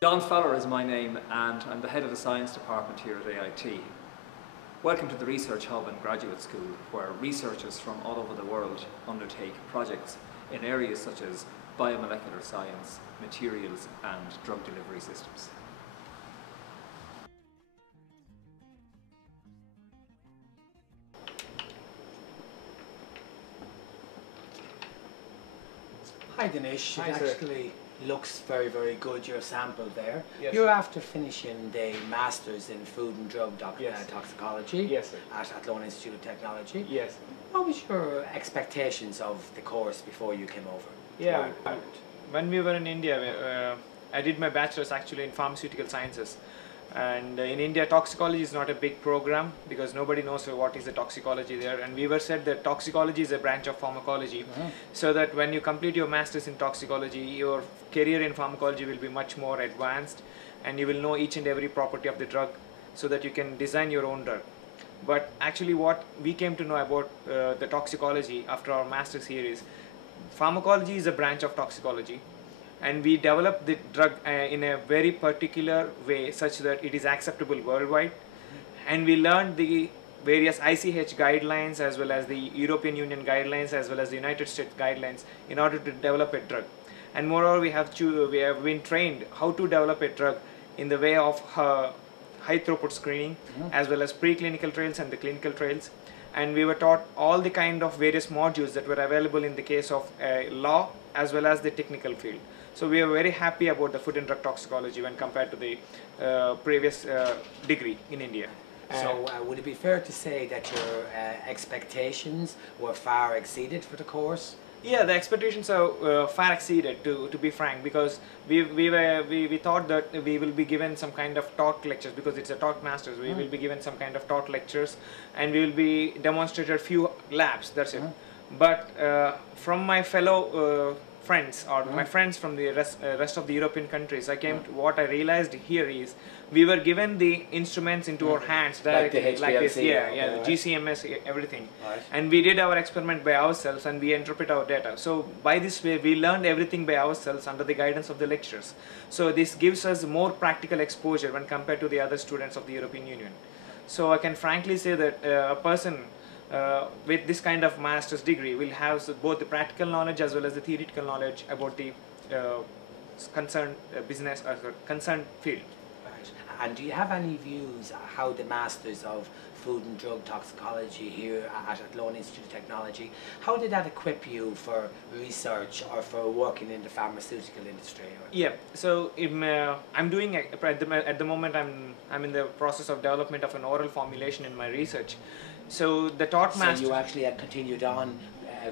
John Fowler is my name and I'm the head of the science department here at AIT. Welcome to the Research Hub and Graduate School, where researchers from all over the world undertake projects in areas such as biomolecular science, materials and drug delivery systems. Hi Dinesh, Hi, it sir. actually looks very, very good, your sample there. Yes, You're sir. after finishing the Masters in Food and Drug Yes. Toxicology Yes, sir. at Athlone Institute of Technology. Yes. What was your expectations of the course before you came over? to Yeah. Ireland? When we were in India, I did my bachelor's actually in pharmaceutical sciences. And in India, toxicology is not a big program because nobody knows what is the toxicology there. And we were said that toxicology is a branch of pharmacology. So that when you complete your master's in toxicology, your career in pharmacology will be much more advanced and you will know each and every property of the drug so that you can design your own drug. But actually what we came to know about the toxicology after our master's here is pharmacology is a branch of toxicology, and we develop the drug in a very particular way such that it is acceptable worldwide, and we learned the various ICH guidelines as well as the European Union guidelines as well as the United States guidelines in order to develop a drug. And moreover, we have been trained how to develop a drug in the way of high throughput screening as well as preclinical trials and the clinical trials. And we were taught all the kind of various modules that were available in the case of law as well as the technical field. So we are very happy about the food and drug toxicology when compared to the previous degree in India. So would it be fair to say that your expectations were far exceeded for the course? Yeah, the expectations are far exceeded, to be frank, because we thought that we will be given some kind of taught lectures because it's a taught masters. We will be given some kind of taught lectures, and we will be demonstrated few labs. That's it. But from my fellow friends or my friends from the rest of the European countries, I came to what I realized here is we were given the instruments into our hands directly, like this, the GCMS, everything, and we did our experiment by ourselves and we interpret our data. So by this way we learned everything by ourselves under the guidance of the lecturers. So this gives us more practical exposure when compared to the other students of the European Union. So I can frankly say that a person with this kind of master's degree will have both the practical knowledge as well as the theoretical knowledge about the concerned business or concerned field. Right. And do you have any views how the Masters of Food and Drug Toxicology here at Athlone Institute of Technology, how did that equip you for research or for working in the pharmaceutical industry? Yeah, so I'm doing at the moment I'm in the process of development of an oral formulation in my research. So the taught master. So you actually had continued on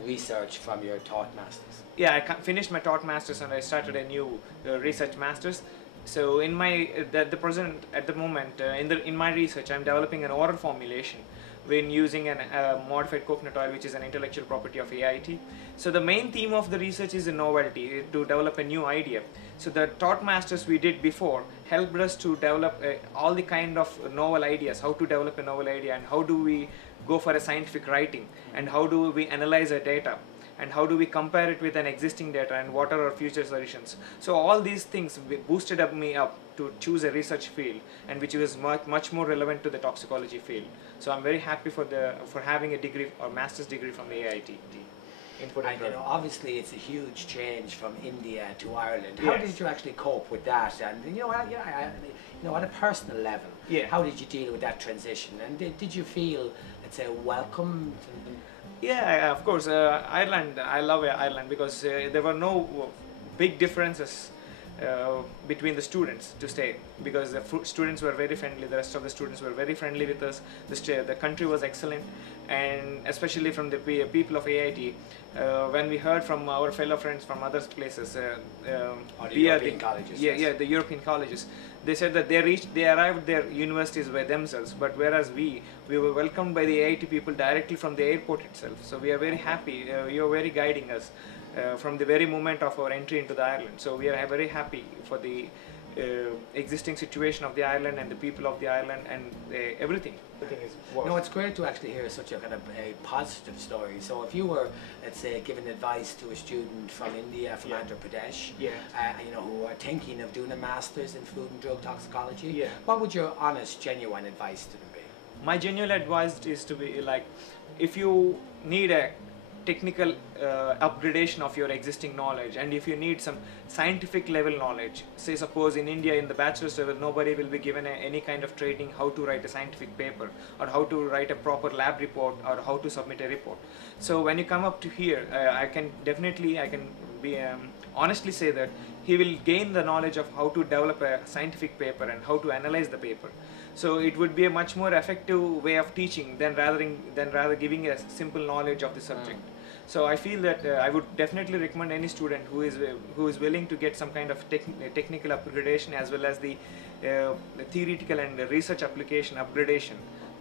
research from your taught masters. Yeah, I finished my taught masters and I started a new research masters. So in my at the moment in my research, I'm developing an oral formulation when using a modified coconut oil, which is an intellectual property of AIT. So the main theme of the research is a novelty, to develop a new idea. So the taught masters we did before helped us to develop all the kind of novel ideas, how to develop a novel idea and how do we go for a scientific writing and how do we analyze our data and how do we compare it with an existing data and what are our future solutions. So all these things boosted me up to choose a research field, and which was much more relevant to the toxicology field. So I'm very happy for having a degree or master's degree from the AIT. And you know, obviously it's a huge change from India to Ireland. How did you actually cope with that? And you know, at a personal level, how did you deal with that transition? And did you feel, let's say, welcomed? Yeah, of course. Ireland, I love Ireland because there were no big differences between the students to stay, because the students were very friendly. The rest of the students were very friendly with us. The country was excellent, and especially from the people of AIT, when we heard from our fellow friends from other places, the European colleges. The European colleges, they said that they arrived their universities by themselves, but whereas we were welcomed by the AIT people directly from the airport itself. So we are very happy. You are very guiding us from the very moment of our entry into the Ireland. So we are very happy for the existing situation of the island and the people of the island and everything. Everything is worse. No, it's great to actually hear such a kind of a positive story. So if you were, let's say, giving advice to a student from India, from Andhra Pradesh, you know, who are thinking of doing a master's in food and drug toxicology, what would your honest, genuine advice to them be? My genuine advice is to be like, if you need a technical upgradation of your existing knowledge, and if you need some scientific level knowledge, say suppose in India in the bachelor's level nobody will be given any kind of training how to write a scientific paper or how to write a proper lab report or how to submit a report. So when you come up to here, I can be honestly say that he will gain the knowledge of how to develop a scientific paper and how to analyze the paper. So it would be a much more effective way of teaching than rather giving a simple knowledge of the subject. So I feel that I would definitely recommend any student who is willing to get some kind of technical upgradation as well as the theoretical and research application upgradation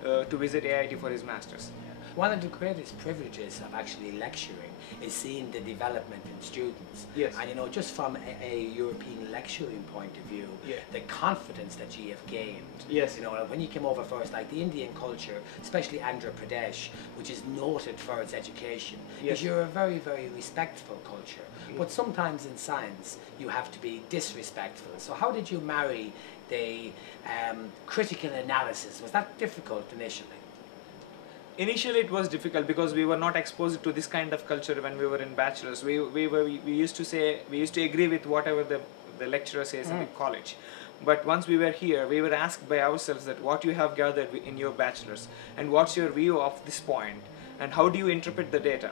to visit AIT for his masters. One of the greatest privileges of actually lecturing is seeing the development in students. And you know, just from a European lecturing point of view, the confidence that you have gained. You know, when you came over first, like the Indian culture, especially Andhra Pradesh, which is noted for its education, is you're a very, very respectful culture. But sometimes in science, you have to be disrespectful. So how did you marry the critical analysis? Was that difficult initially? Initially it was difficult because we were not exposed to this kind of culture when we were in bachelors. We used to agree with whatever the lecturer says in the college. But once we were here, we were asked by ourselves that what you have gathered in your bachelors and what's your view of this point and how do you interpret the data,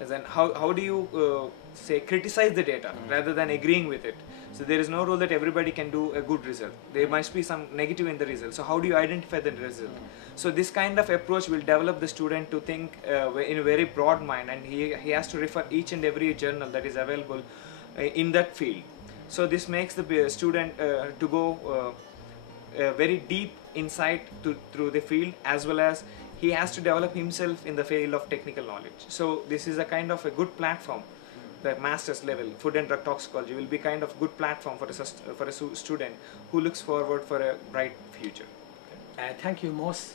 and then how do you say criticize the data rather than agreeing with it. So there is no rule that everybody can do a good result. There must be some negative in the result. So how do you identify the result? So this kind of approach will develop the student to think in a very broad mind, and he has to refer each and every journal that is available in that field. So this makes the student to go very deep insight through the field, as well as he has to develop himself in the field of technical knowledge. So this is a kind of a good platform. The master's level, food and drug toxicology, will be kind of good platform for a student who looks forward for a bright future. Thank you most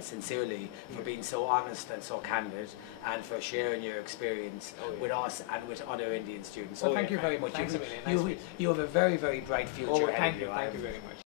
sincerely for being so honest and so candid, and for sharing your experience with us and with other Indian students. So thank you very much. Thanks a million. You have a very, very bright future ahead of you. Thank you very much.